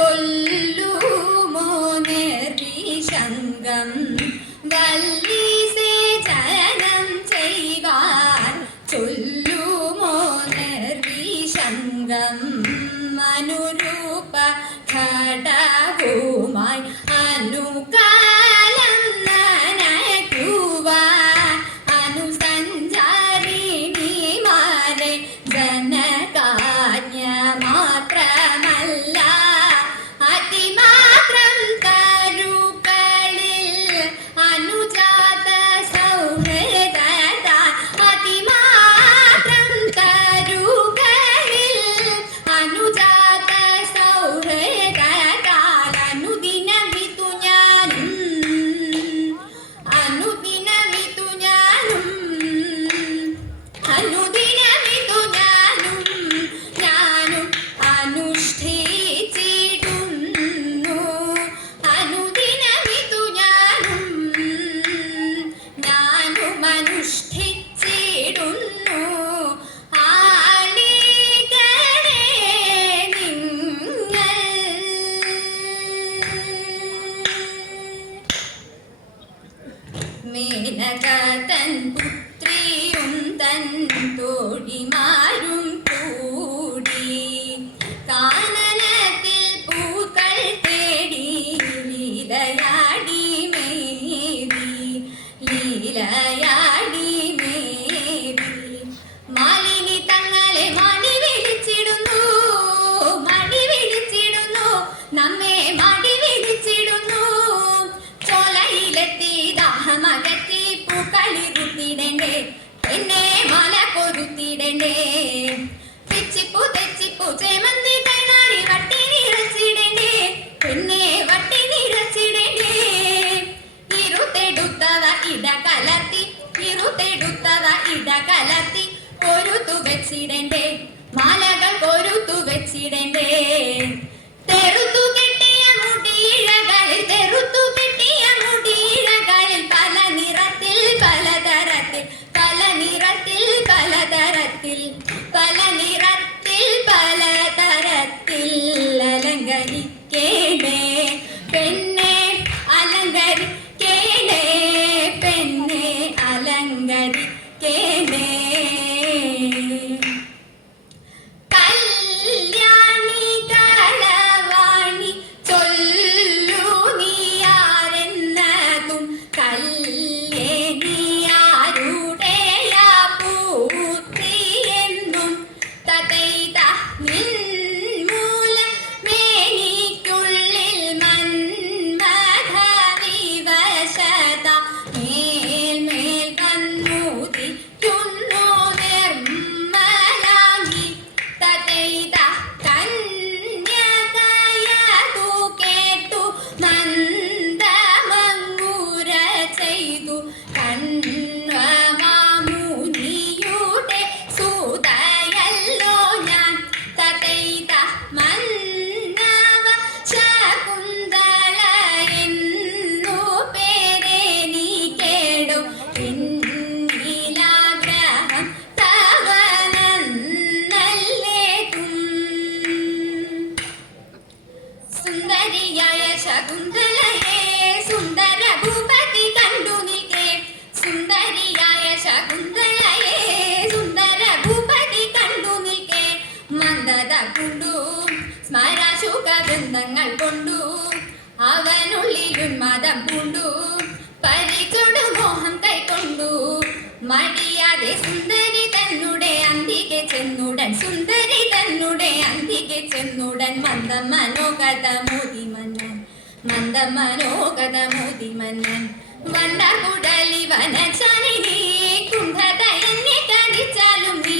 ചൊല്ലുമോ നിർവിശങ്കം വല്ലീസേ ജനം ചെയ്വാൻ ചൊല്ലുമോ നിർവിശങ്കം അനുരൂപ ഘടകവുമായി അനുകാലം നനയ്ക്കുവാൻ അനുസഞ്ചാരിണിമാരെ ജനകാജ്ഞ മാത്രമല്ല അതിമാത്രം തരുക്കളിൽ അനുജാത സൗഹൃദത അതിമാത്രം തരുക്കളിൽ അനുജാത സൗഹൃദത അനുദിനമിതു ഞാനും അനുദിനമിതു ഞാനും അനുദിനമിതു ഞാനും ഞാനും അനുഷ്ഠിച്ചിടുന്നു അനുദിനമിതു ഞാനും ഞാനും അനുഷ്ഠിച്ചിടുന്നു ആളികളെ നിങ്ങൾ മേനക തൻ പുത്രിയും തൻ തോഴിമാരും കൂടി കാനനത്തിൽ പൂക്കൾ തേടി ലീലയാടി മേരി ലീലയാടി മേരി മാലിനി തങ്ങളെ മണി വിളിച്ചിടുന്നു നമ്മെ മടി വിളിച്ചിടുന്നു ചോലയിലെത്തി ദാഹമകറ്റി പൂക്കളിരുത്തിടണ്ടേ എന്നെ മല കൊരുത്തിടണ്ടേ തെച്ചിപ്പൂ തെച്ചിപ്പൂ ചേമന്തി കൈനാടി വട്ടി നിറച്ചിടണ്ടേ എന്നെ വട്ടി നിറച്ചിടണ്ടേ ഇരുത്തെടുത്തവ ഇട കലർത്തി കൊരുത്തു വെച്ചിടണ്ടേ മാലകൾ കൊരുത്തു വെച്ചിടണ്ടേ തെറുത്തു കെട്ടിയ മുടിയിഴകളിൽ പല നിറത്തിൽ പലതരത്തിൽ അലങ്കരിക്കേണ്ടേ പെണ്ണെ അലങ്കരിക്കേണ്ടേ പെണ്ണെ അലങ്കരിക്കേണ്ടേ കല്യാണി കളവാണി ചൊല്ലു നീയാരെന്നതും കല്യേനിയാരുടെയാ പൂത്രിയെന്നും തതൈത നിൻമൂല മേനിക്കുള്ളിൽ മന്മഥ വിവശത മേൽമേൽ വന്നൂതിക്കുന്നു നിർമ്മലാംഗി തതൈത കന്യകയതു കേട്ടു മന്ദമങ്ങുര ചെയ്തു കണ്വമാമുനിയുടെ സൂതയല്ലോ ഞാൻ തതൈത മന്നവ ശകുന്തള എന്നു പേരെനിക്കേടും എന്നിലാഗ്രഹം തവനന്നല്ലേതും സുന്ദരിയായ ശകുന്തളയെ സുന്ദര ഭൂപതി കണ്ടു നിൽക്കെ സുന്ദരിയായ ശകുന്തളയെ സുന്ദര ഭൂപതി കണ്ടു നിൽക്കെ മന്ദത കൊണ്ടു സ്മരാശുക വൃന്ദങ്ങൾ കൊണ്ടു അവനുള്ളിൽ ഉന്മാദം പൂണ്ടു പരിചൊടു മോഹം കൈക്കൊണ്ടു മടിയാതെ സുന്ദരി തന്നുടെ അന്തികെ ചെന്നുടൻ സുന്ദരി തന്നുടെ അന്തികെ ചെന്നുടൻ മന്ദം മനോഗത മോതി മന്നൻ വണ്ടാകുടലി വനചാലിനി കുണ്ഠത എന്നെ കടിച്ചാലും നീ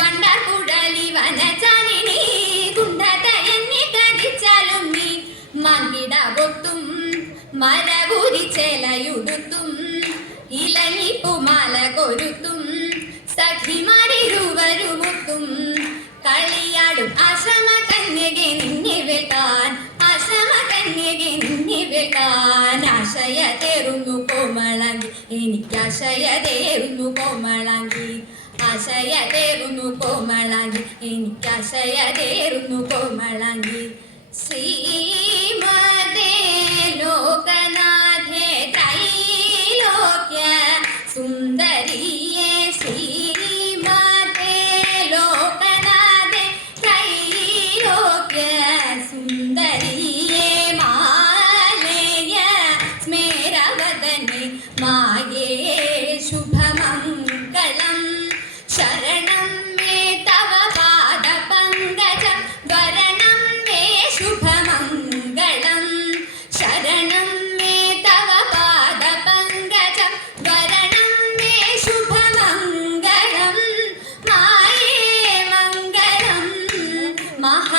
വണ്ടാകുടലി വനചാലിനി കുണ്ഠത എന്നെ കടിച്ചാലും നീ മാങ്കിട കൊത്തും മരകുരി ചേലയുടുത്തും ഇലഞ്ഞിപ്പുമാല കൊരുത്തും സഖിമാരിരുവരുമുത്തും കളിയാടും ആശ്രമ കന്യകെ നിന്നെ വെക്കാൻ ആശയ തേറുന്നു കോമളാങ്കി എനിക്കാശയതേറുന്നു കോമളാങ്കി ആശയതേറുന്നു കോമളാങ്കി എനിക്കാശയതേറുന്നു കോമളാങ്കി ശ്രീ മഹ